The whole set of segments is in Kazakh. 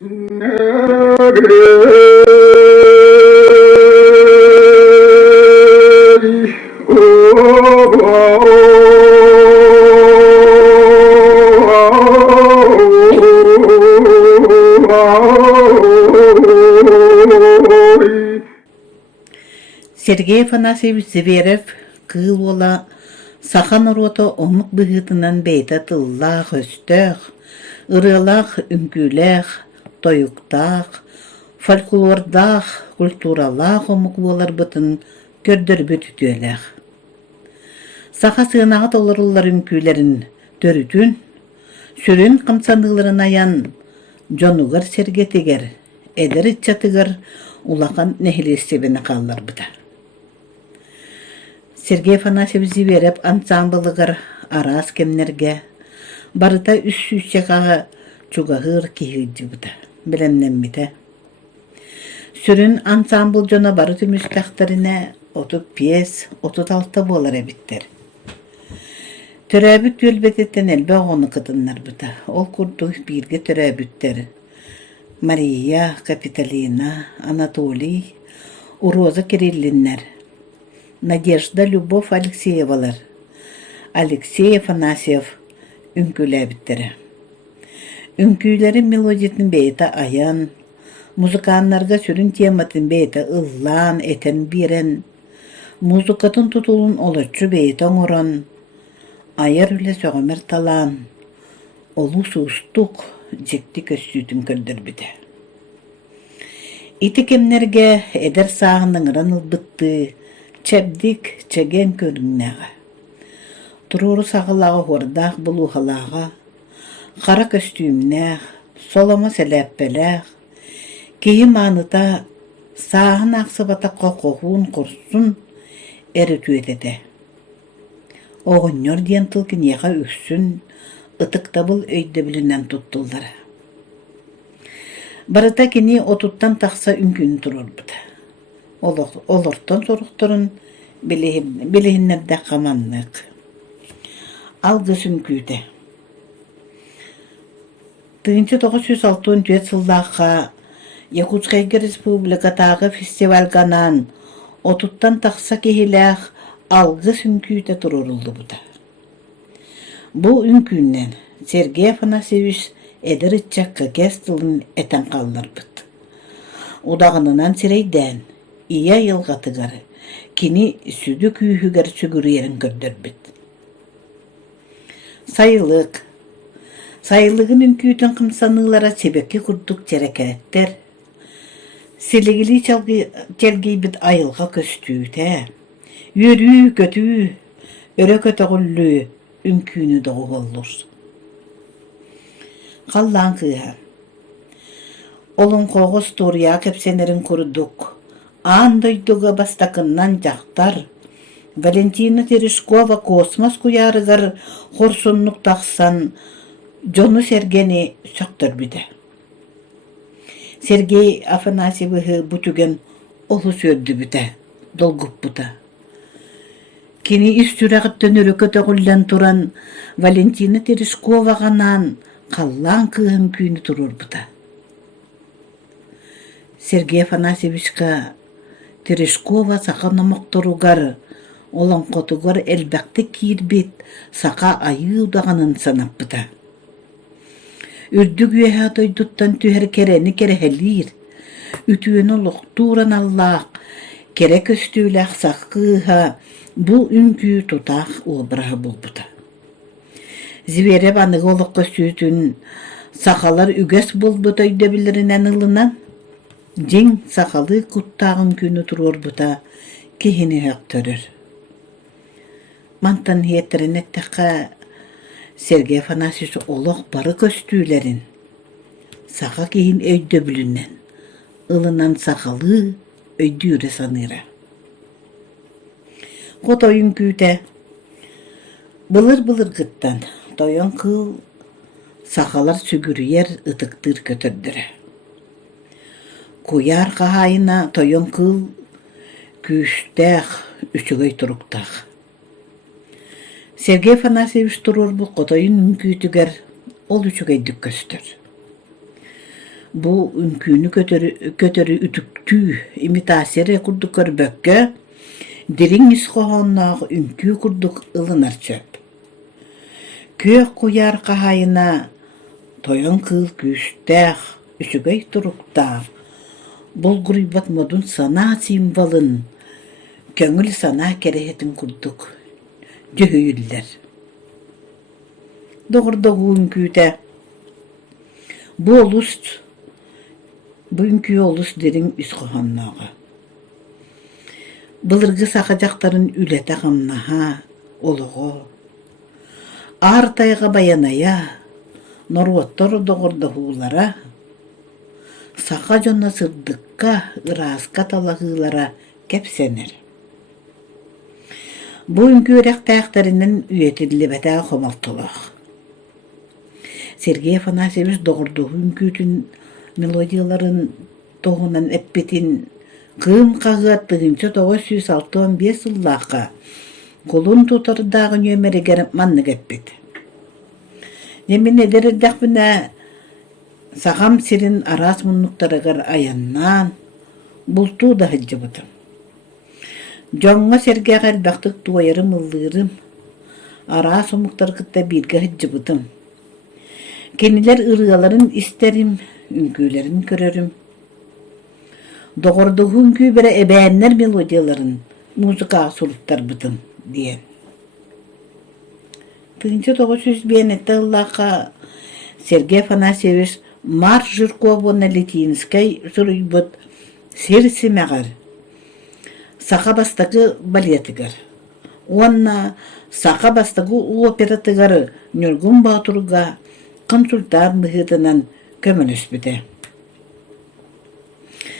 Сергей Афанасьевич Зверев кыл ола сахан орото омук быһытынан бейта тыллах өстөх, ырылах үңкүлэх, тойуктах, фольклордах, культуралах омук болар бытын көрдөрбүт үтүөлэх. Саха сыынага толорулар үңкүлерин төрүтүн, сүрүн кымсаныларын аян жонугар сергетигер, эдер итчатыгар улахан нехилестебени каллар быта. Сергей Афанасьевич Зверев ансамблыгар арас кемнерге барыта үс-үсчегаға чугағыр кихиджи бұта, білемнен. Сүрін ансамбл жона барыты мүстақтарына 35-36 болар әбіттер. Төрәбіт өлбететтен әлбі оғыны қытынлар бұта. Ол күрді бірге төрәбіттер. Мария, Капиталина, Анатолий, Уроза Кириллиннер. Надежда, Любовь Алексеевалар, Алексей Афанасьев үңкүләбиттері. Үңкүләрі мелодиятын бейті аян, музыканларға сүрін тематын бейті ыллан, этен бирен, музыкатын тутулун олачу бейті оңыран, аяр үлі соғымыр талан, олу суыстық жекті көстүйтін көрдір біді. Ити кемнерге эдер сағының раныл бытты, чәбдік чәген көріннәға. Тұруры сағылағы хордақ бұлуғалаға, қара көстүмнәғ, солама сәләппәләғ, кейім аныта сағын ақсыбата қоқуын құрсын әріту етеді. Оғыннер ден тұлкін еға үксін, ұтықта бұл өйді білінен тұттылдары. Барыта кені отуттан тақса үңкін тұрыр бұды. Олортон соруқтырын білігіннерді қаманлық. Алғыс үңкүйді. 1964 жылдаққа Якутскайғы республикатағы фестивальганан отуттан тақса кейіләқ алғыс үңкүйді тұрырылды бұда. Бұл үңкүйінен Сергей Афанасьевич әдір итчаққа кәстілін әтен қалылар бұд. Удағынынан сірейден ия елғатығары, кені сүді күйігер сүгірерін көрдір біт. Сайылығын үңкүйдің қымсанылара себекке құрдық терекереттер. Селегілі телгей біт айылға көстүйті. Өрі көті, өрі көтіғылі үңкүйіні доғы болыр. Қаллан қыға. Олың қоғы стория кепсенерін құрдық. Андойдуға бастақыннан жақтар. Валентина Терешкова космос куярығар хорсуннық тақсан жону сергені сөқтір біді. Сергей Афанасьевығы бұтүген олы сөдді біді, долгып бұда. Кені үстірағыттын өрі көтіғілден тұран Валентина Терешкова ғанан қаллан күйін күйіні тұрыр бұда. Сергей Афанасьевичка Терешкова сақа намықтыруғар, олан қотығар әлбәкті кейірбет сақа айы ұдағанын санап бұда. Үрдік үйәе атойдуттан түхер керені керехелер, үтуені лұқтуран аллақ, керек өстүйләқ саққыға бұл үңкүй тұтақ обыраға бұл бұда. Зверев анығы олық көстүйтін сақалар үгес бұл бұда үйдебілерінен ылынан, Жең сақалы құттағын күні тұрор бұта кейіні әк төрір. Мантан хеттерін әттіққа Сергей Афанасьевич олық бары көстүйлерін. Сақа кейін өйді білінен, ылынан сақалы өйді үрі саныра. Қот ойын күйті, бұлыр-бұлыр ғыттан, тойын қыл сақалар сүгіріер ұтықтыр көтірдірі. Куяр қағайына тойын қыл күйістәқ үсігей тұрықтақ. Сергей Афанасьевич тұрыр бұл қотойын үңкүйтігер ол үсігейдік көстір. bu ünkünü kötörü ütüktü imitasere kurduk körbökke derin iskohonnağı ünkü kurduk ılınar çöp. Kök koyar kahayına toyon kıl küstəx, üsügey turuktar. Bol guruybat modun sana simbolun, köngül sana kerehetin kurduk. Cühüyüller. Doğurduğu ünküte. Bu olust, bu ünkü olust derin üskohannağı. Bılırgı sakacakların ülete gamnaha, oluğu. Artayga bayanaya, norvattor doğurduğulara, saka jonna sırdıkka, ıraska talahılara kepsenir. Bu ünkü örek tayaklarının üyetilli bete homaltolaq. Sergey Afanasьевич doğurduğu ünkütün melodiyaların toğunan eppetin kım kağıttığınca 965 yıllaqa kolun tutardağı nömeri gerip manlık eppet. Nemin ederirdak bine sağam sirin aras munnuktarıgar ayannan bultu da hıccıbıdım. Jonga Sergey galbaqtık tuayarım ıllırım. Aras omuktar kıtta birge hıccıbıdım. Keniler ırıgaların isterim, ünkülerin körörüm. Doğurduğu ünkü bere ebeğenler melodiyaların muzika soluttar bıdım diyen. 1905 yıllaqa Sergey Afanasьевич Marş Jurkovo na Litinskay suruybat sirsimegar. Sakabastagı baletigar. Onna sakabastagı operatigar Nurgun Baturga konsultar mıhıdınan kömönüspüde.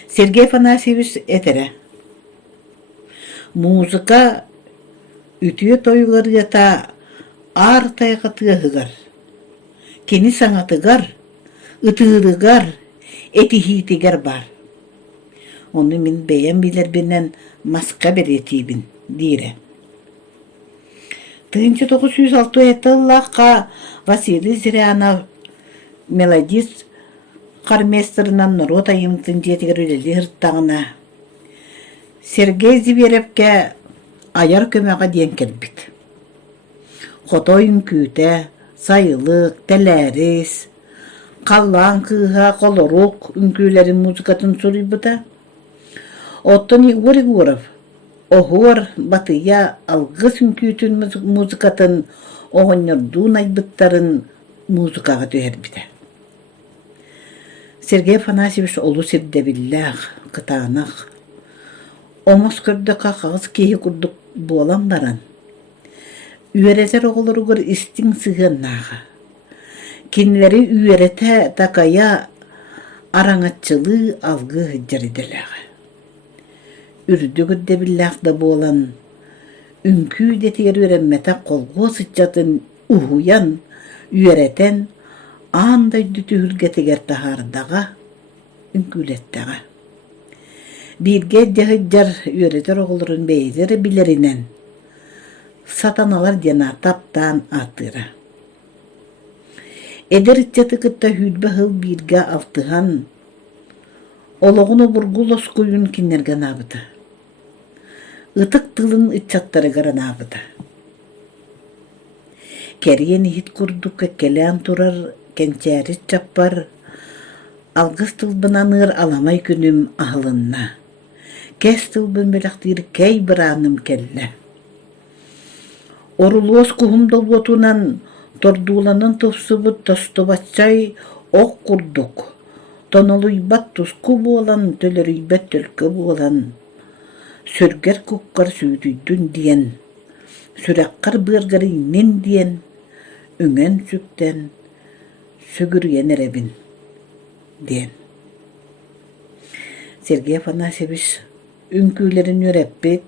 Sergey Afanasьевич etere. Muzika ütüye toyugar yata artayga tığıgar. Keni sanatıgar, ıtığıgar, etihitigar bar. Onu min beyen bilir benden maska beretibin dire. 1906 yıllaqa Vasily Zырянов melodist karmestrынан Rota yımtın jetiger üleli hırttağına Sergey Ziverevke ayar kömeğe diyen kelbit. Xotoyun küte, sayılık, teleris, kallan kıha, koloruk, ünkülerin muzikatın suribıda. Otton Igor Igorov, ohor batıya algыс ünkütün muzikatın oğunyorduğun aybıtların muzikaga tüherbide. Sergey Afanasьевич olu sirdebillah, kıtağınaq. O Moskörde kakağız kehi kurduk boğalan baran. Üyereter oğulları gör istin sığınağa. Kinleri üyerete takaya aranatçılığı algı hıccarideler. Ürdü de billah da boğalan, ünkü detiyer öğrenmete kolgu sıçatın uhuyan, üyereten, anday dütü hülgetiger tahardağa, ünkülettağa. Birge hıccar üyereter oğulların beyleri bilirinen, satanalar diyana taptan atıra. Eder iççatı kıtta hülbe hıl birge altıhan, oloğunu burgulos koyun kinlerge nabıda. Itık tılın iççatları gara nabıda. Keriyen hit kurduk kelean turar, kençerit çapar, algız tılbınanır alamay günüm ahılınna. Kes tılbın belaktir key biranım kelle. Oruluos kuhum dolgotunan tordulanın tofsubut tostobatçay ok kurduk. Tonoluybat tusku boğalan, tölörüybet tölkü boğalan. Sörger kukkar süydüydün diyen, sürekkar bırgarı inen diyen, üngen sükten, sögürüyen erebin diyen. Sergey Afanasьевич ünkülerin yöreppet,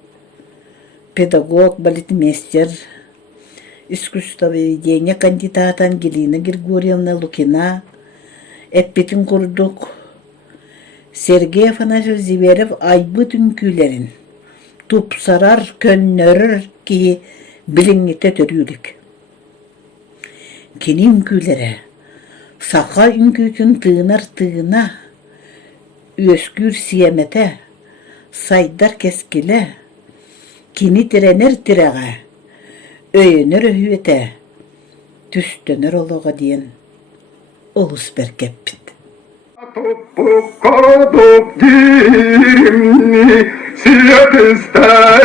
pedagog, балетмейстер, искусствоведения кандидата Ангелина Григорьевна Лукина, eppetin kurduk. Sergey Afanasьевич Ziverev aybıt ünkülerin, tupsarar könörür ki bilinnite törülük. Kini ünkülere, Saka ünkükün tığınar tığına, özgür siyemete, saydar keskile, kini direnir direğe, öyünür öhüete, tüstönür oluğa diyen olus berkeppit. Topuk karadok dirimni siyet ister.